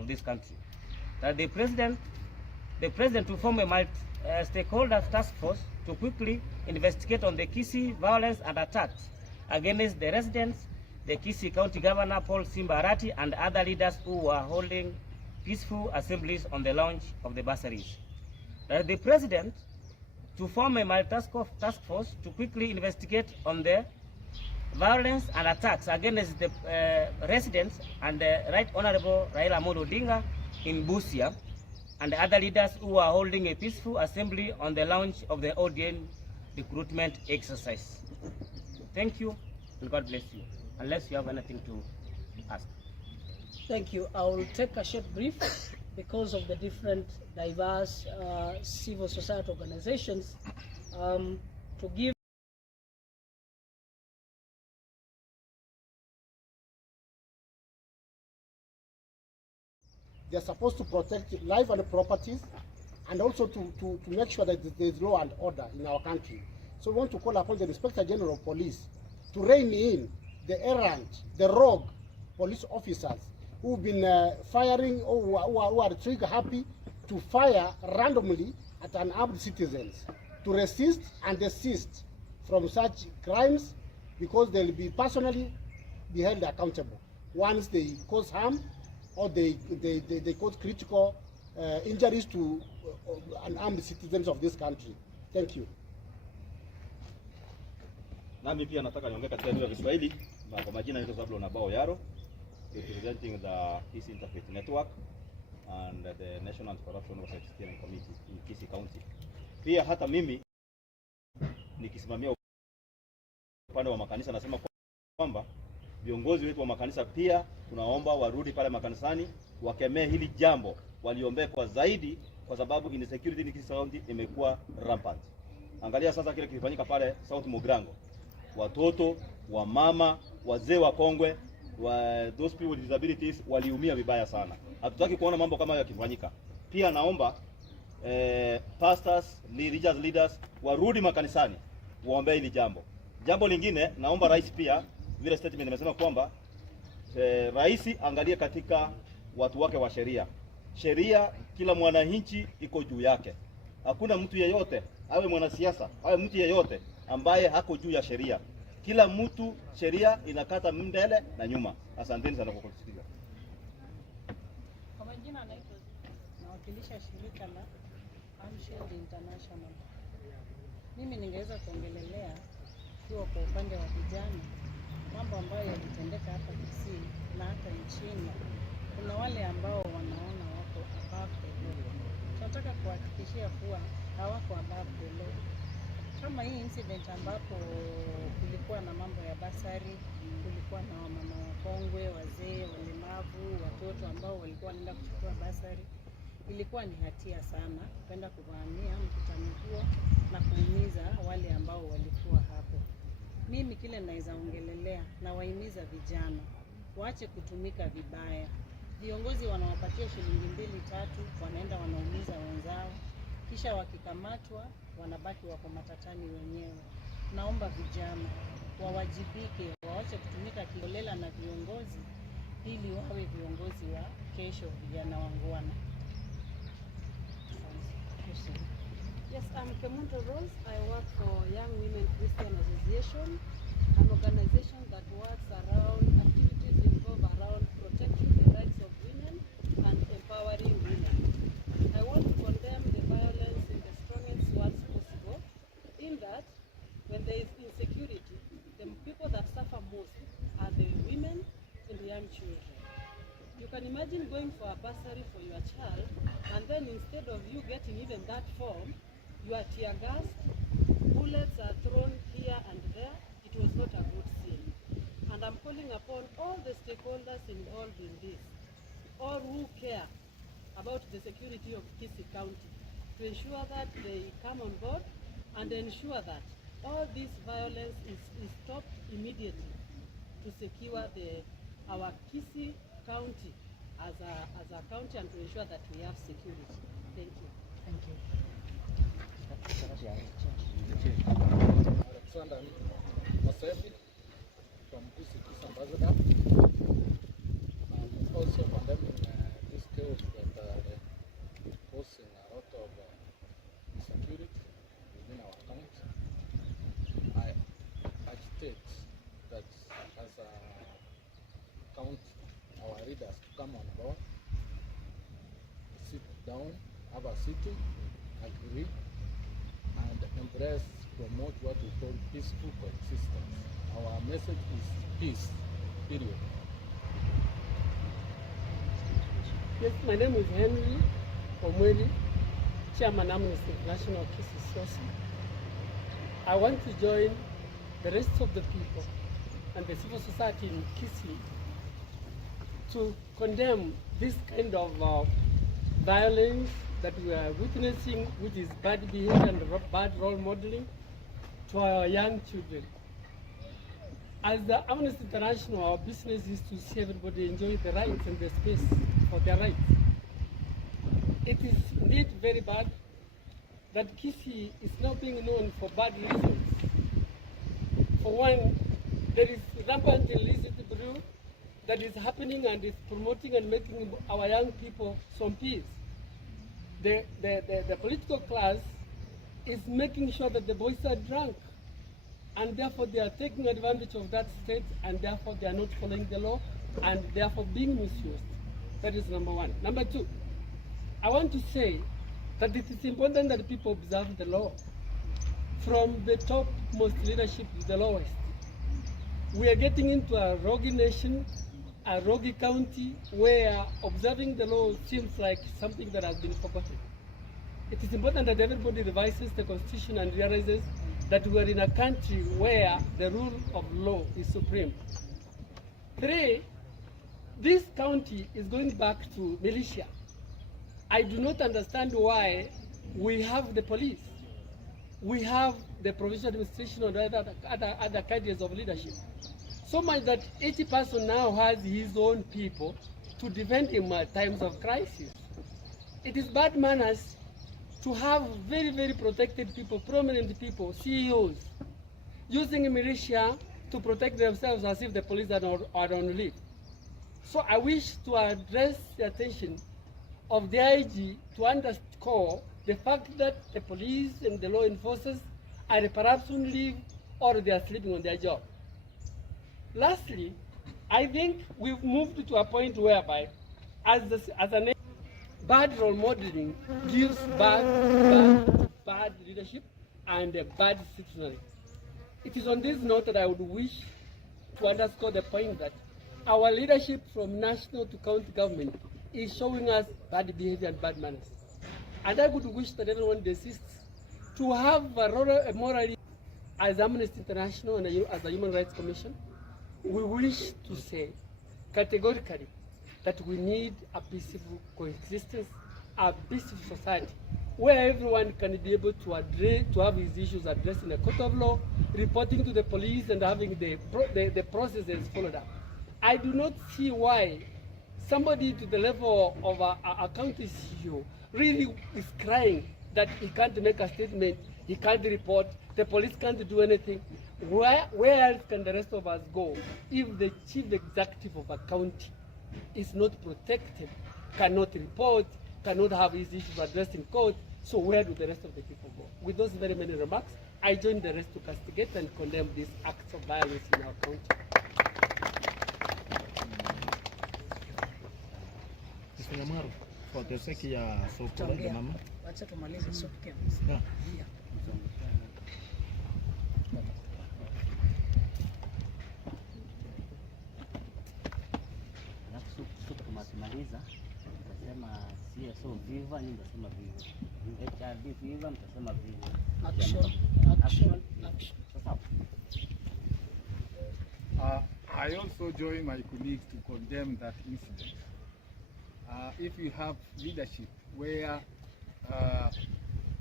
of this country. That the president to form a multi-stakeholder task force to quickly investigate on the Kisii violence and attacks against the residents, the Kisii County Governor Paul Simba Arati and other leaders who were holding peaceful assemblies on the launch of the bursaries. That the president to form a multi-task force to quickly investigate on the violence and attacks against the residents and the Right Honorable Raila Amolo Odinga in Busia and other leaders who are holding a peaceful assembly on the launch of the ODM recruitment exercise. Thank you and God bless you, unless you have anything to ask. Thank you. I will take a short brief because of the different diverse civil society organizations to give they're supposed to protect life and properties and also to make sure that there's law and order in our country. So we want to call upon the Inspector General of Police to rein in the errant, the rogue police officers who've been firing or who are trigger happy to fire randomly at unarmed citizens, to resist and desist from such crimes because they'll be personally be held accountable once they cause harm or they cause critical injuries to unarmed citizens of this country. Thank you. Nami pia nataka niongee katika lugha ya Kiswahili. Kwa majina naitwa Zablo Nabao Yaro, representing the Kisii Interfaith Network and the National Corruption Oversight Steering Committee in Kisii County. Pia hata mimi nikisimamia upande wa makanisa, nasema kwamba viongozi wetu wa makanisa pia tunaomba warudi pale makanisani wakemee hili jambo, waliombee kwa zaidi, kwa sababu insecurity in Kisii County imekuwa rampant. Angalia sasa kile kilifanyika pale South Mugrango. Watoto, wamama, wazee wa kongwe, those people with disabilities waliumia vibaya sana. Hatutaki kuona mambo kama hayo yakifanyika. Pia naomba pastors, religious leaders warudi makanisani waombee hili jambo. Jambo lingine, naomba rais pia, vile statement imesema kwamba rais angalie katika watu wake wa sheria. Sheria, kila mwananchi iko juu yake. Hakuna mtu yeyote, awe mwanasiasa, awe mtu yeyote ambaye hako juu ya sheria. Kila mtu sheria inakata mbele na nyuma. Asanteni sana kwa kusikiliza. Kwa majina anaitwa, nawakilisha shirika la Amshield International. Mimi ningeweza kuongelelea kwa upande wa vijana mambo ambayo yalitendeka hapa Kisii na hata nchini. Kuna wale ambao wanaona wako above the law. Tunataka kuhakikishia kuwa hawako above the law. Kama hii incident ambapo kulikuwa na mambo ya basari, kulikuwa na wamama wakongwe, wazee, walemavu, watoto ambao walikuwa wanaenda kuchukua basari, ilikuwa ni hatia sana kwenda kuvamia mkutano huo na kuumiza wale ambao walikuwa hapo. Mimi kile naweza ongelelea na wahimiza vijana waache kutumika vibaya. Viongozi wanawapatia shilingi 2-3, wanaenda wanaumiza wenzao, kisha wakikamatwa wanabaki wako matatani wenyewe. Naomba vijana wawajibike, waache kutumika kiholela na viongozi ili wawe viongozi wa kesho, vijana wangwana. Yes, I'm Kemunto Rose. I work for Young Women Christian Association, an organization that works around activities involved around protecting the rights of women and empowering women. I want to condemn the violence in the strongest words possible, in that when there is insecurity, the people that suffer most are the women and the young children. You can imagine going for a bursary for your child, and then instead of you getting even that form, you are tear gassed, bullets are thrown here and there. It was not a good scene. And I'm calling upon all the stakeholders involved in this, all who care about the security of Kisii County, to ensure that they come on board and ensure that all this violence is stopped immediately to secure our Kisii County as a county and to ensure that we have security. Thank you. Thank you. Alexander Masevi from Kisii Ambassador. I'm also condemning this case. down, have a sitting, agree, and embrace, promote what we call peaceful coexistence. Our message is peace, period. Yes, my name is Henry Omweli, Chairman Amnesty International Kisii. I want to join the rest of the people and the civil society in Kisii to condemn this kind of violence that we are witnessing, which is bad behavior and bad role modeling to our young children. As the Amnesty International, our business is to see everybody enjoy the rights and the space for their rights. It is indeed very bad that Kisii is now being known for bad reasons. For one, there is rampant illicit brew that is happening and is promoting and making our young people some peace. The political class is making sure that the boys are drunk, and therefore they are taking advantage of that state, and therefore they are not following the law, and therefore being misused. That is number one. Number two, I want to say that it is important that people observe the law, from the topmost leadership to the lowest. We are getting into a rogue nation, a rogue county, where observing the law seems like something that has been forgotten. It is important that everybody revises the constitution and realizes that we are in a country where the rule of law is supreme. Three, this county is going back to militia. I do not understand why we have the police, we have the provincial administration and other cadres of leadership. So much that each person now has his own people to defend him at times of crisis. It is bad manners to have very, very protected people, prominent people, CEOs, using militia to protect themselves as if the police are on leave. So I wish to address the attention of the IG to underscore the fact that the police and the law enforcers are perhaps on leave or they are sleeping on their job. Lastly, I think we've moved to a point whereby, as a nation, bad role modeling gives bad leadership and bad citizenry. It is on this note that I would wish to underscore the point that our leadership from national to county government is showing us bad behavior and bad manners. And I would wish that everyone desists to have a morally, as Amnesty International and as the Human Rights Commission, we wish to say categorically that we need a peaceful coexistence, a peaceful society, where everyone can be able to have his issues addressed in a court of law, reporting to the police and having the processes followed up. I do not see why somebody to the level of a county CEO really is crying that he can't make a statement, he can't report, the police can't do anything. Where else can the rest of us go if the chief executive of a county is not protected, cannot report, cannot have his issues addressed in court? So where do the rest of the people go? With those very many remarks, I join the rest to castigate and condemn these acts of violence in our county. Kwa teseki ya soko la mama. Wacha tumalize soko. Tukimaliza mtasema CSO viva, nyinyi mtasema viva. HRD viva, mtasema viva. Action. I also join my colleagues to condemn that incident. If you have leadership where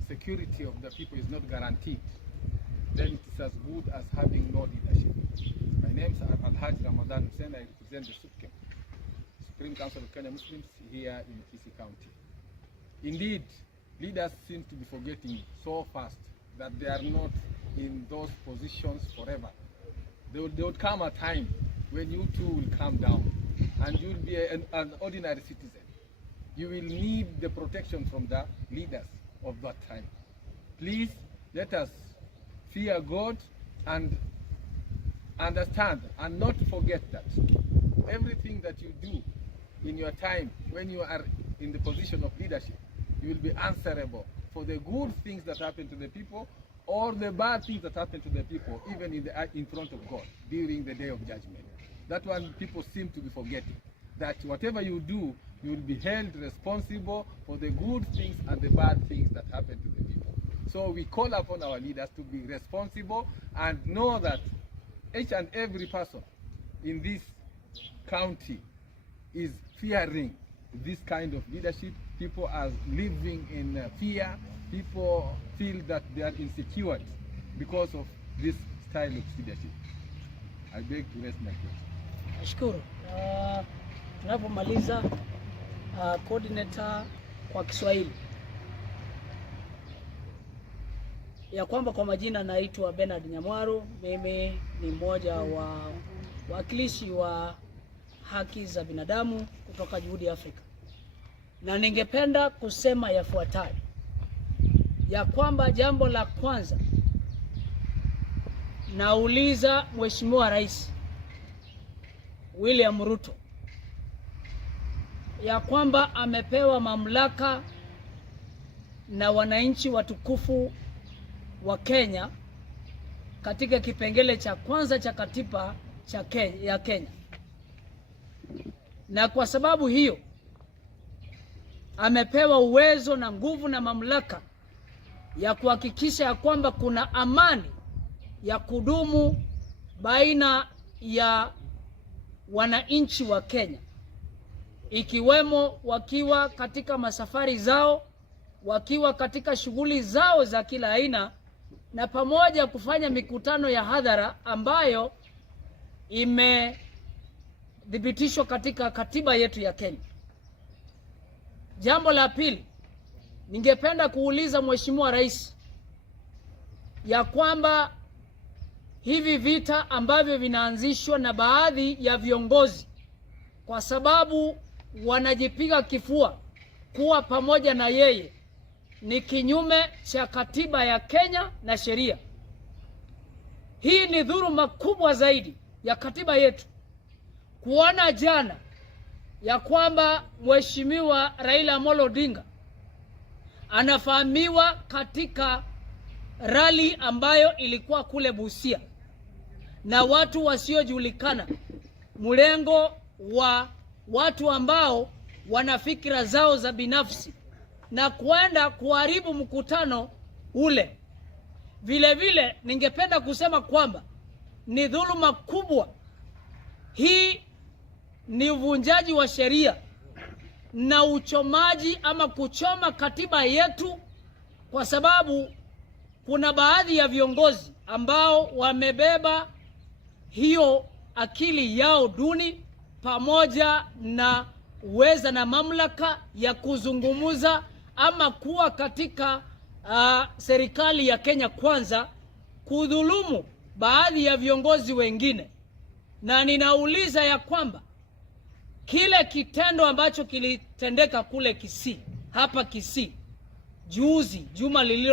security of the people is not guaranteed, then it is as good as having no leadership. My name is Alhaj Ramadan Hussein. I represent the Supreme Council of Kenya Muslims here in Kisii County. Indeed, leaders seem to be forgetting so fast that they are not in those positions forever. There would come a time when you too will come down and you will be an ordinary citizen. You will need the protection from the leaders of that time. Please let us fear God and understand and not forget that everything that you do in your time when you are in the position of leadership you will be answerable for the good things that happen to the people or the bad things that happen to the people, even in front of God during the day of judgment. That one people seem to be forgetting, that whatever you do, you will be held responsible for the good things and the bad things that happen to the people. So we call upon our leaders to be responsible and know that each and every person in this county is fearing this kind of leadership. People are living in fear. People feel that they are insecure because of this style of leadership. I beg to rest my case. Nashukuru. Tunapomaliza coordinator kwa Kiswahili ya kwamba kwa majina naitwa Bernard Nyamwaru. Mimi ni mmoja wa wakilishi wa haki za binadamu kutoka Juhudi Afrika, na ningependa kusema yafuatayo, ya kwamba jambo la kwanza nauliza Mheshimiwa Rais William Ruto ya kwamba amepewa mamlaka na wananchi watukufu wa Kenya katika kipengele cha kwanza cha katiba ya Kenya, na kwa sababu hiyo amepewa uwezo na nguvu na mamlaka ya kuhakikisha ya kwamba kuna amani ya kudumu baina ya wananchi wa Kenya, ikiwemo wakiwa katika masafari zao, wakiwa katika shughuli zao za kila aina, na pamoja kufanya mikutano ya hadhara ambayo imethibitishwa katika katiba yetu ya Kenya. Jambo la pili, ningependa kuuliza Mheshimiwa Rais ya kwamba hivi vita ambavyo vinaanzishwa na baadhi ya viongozi kwa sababu wanajipiga kifua kuwa pamoja na yeye ni kinyume cha katiba ya Kenya na sheria. Hii ni dhuluma kubwa zaidi ya katiba yetu. Kuona jana ya kwamba Mheshimiwa Raila Amolo Odinga anafahamiwa katika rally ambayo ilikuwa kule Busia na watu wasiojulikana, mlengo wa watu ambao wana fikra zao za binafsi, na kwenda kuharibu mkutano ule. Vile vile ningependa kusema kwamba ni dhuluma kubwa. Hii ni uvunjaji wa sheria na uchomaji ama kuchoma katiba yetu, kwa sababu kuna baadhi ya viongozi ambao wamebeba hiyo akili yao duni pamoja na uweza na mamlaka ya kuzungumuza ama kuwa katika serikali ya Kenya Kwanza, kudhulumu baadhi ya viongozi wengine. Na ninauliza ya kwamba kile kitendo ambacho kilitendeka kule Kisii, hapa Kisii juzi, juma lililo